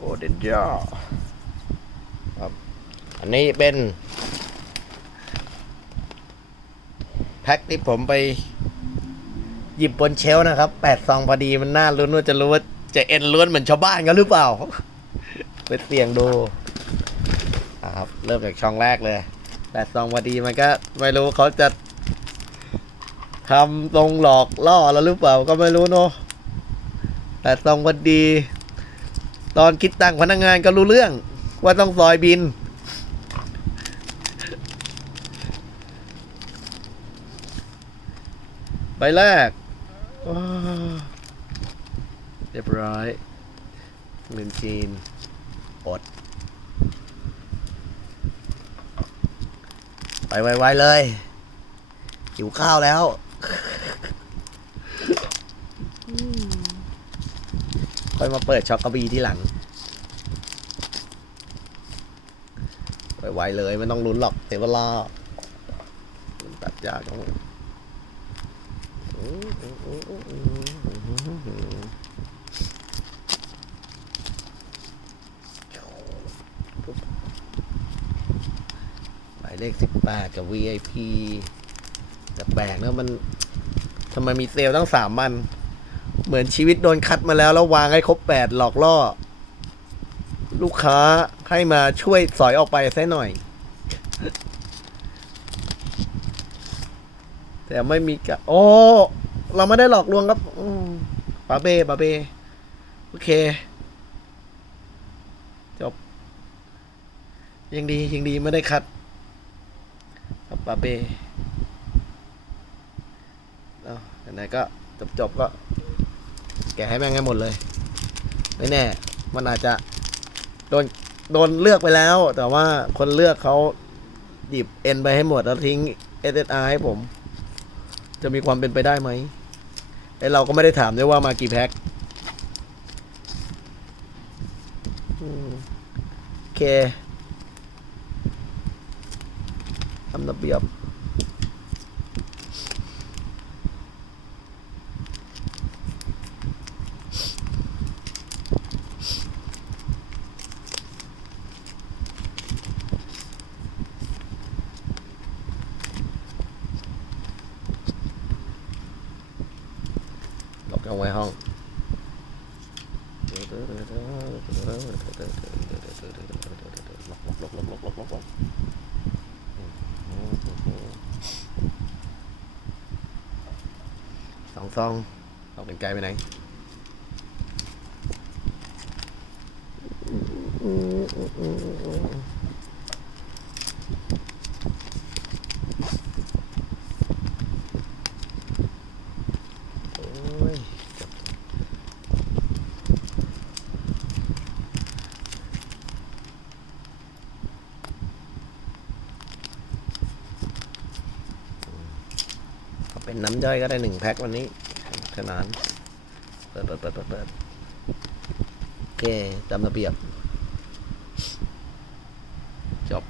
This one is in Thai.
โอ้เดนจ้าครับอันนี้เป็นแพ็คที่ผมไป หยิบบนเชลนะครับแปดซองพอดีมันน่าลุ้นว่าจะรู้ว่าจะเอ็นล้วนเหมือนชาวบ้านกันหรือเปล่า ไปเสี่ยงดูอะครับ เริ่มจากช่องแรกเลยแปดซองพอดีมันก็ไม่รู้เขาจะทำตรงหลอกล่อเราหรือเปล่าก็ไม่รู้เนาะแปดซองพอดี ตอนคิดตังค์พนักงานก็รู้เรื่อง ว่าต้องซอยบิน ใบแรกเรียบร้อยเงินจีนอดไปไวๆเลยหิวข้าวแล้ว ค่อยมาเปิดช็อกกบีที่หลังไวๆเลยไม่ต้องลุ้นหรอกเสียเวลามันตัดยากจังหมายเลขสิบแปดกับ VIP แต่แปลกนะมันทำไมมีเซลล์ตั้งสามมัน เหมือนชีวิตโดนคัดมาแล้ว แล้ววางให้ครบแปดหลอกล่อ ลูกค้าให้มาช่วยสอยออกไปซะหน่อย แต่ไม่มีกะโอ้เราไม่ได้หลอกลวงครับปาเบ้ปาเบ้โอเค จบ ยังดียังดีไม่ได้คัดครับปาเบ้เอาไหนก็จบจบก็ แกะให้แม่งให้หมดเลย ไม่แน่ มันอาจจะโดนโดนเลือกไปแล้ว แต่ว่าคนเลือกเขาหยิบเอ็นไปให้หมดแล้วทิ้ง SSR ให้ผม จะมีความเป็นไปได้ไหมไอเราก็ไม่ได้ถามด้วยว่ามากี่แพ็คโอเคทำระเบียบ ล็อกเอาไว้ห้อง ล็อกล็อกล็อกล็อกล็อกล็อกล็อกสองซองออกเป็นไกลไปไหน โอ้ยจับ เป็นน้ำย่อยก็ได้หนึ่งแพ็ควันนี้ขนานเปิดเปิดเปิดเปิดเปิดโอเคตามระเบียบจบ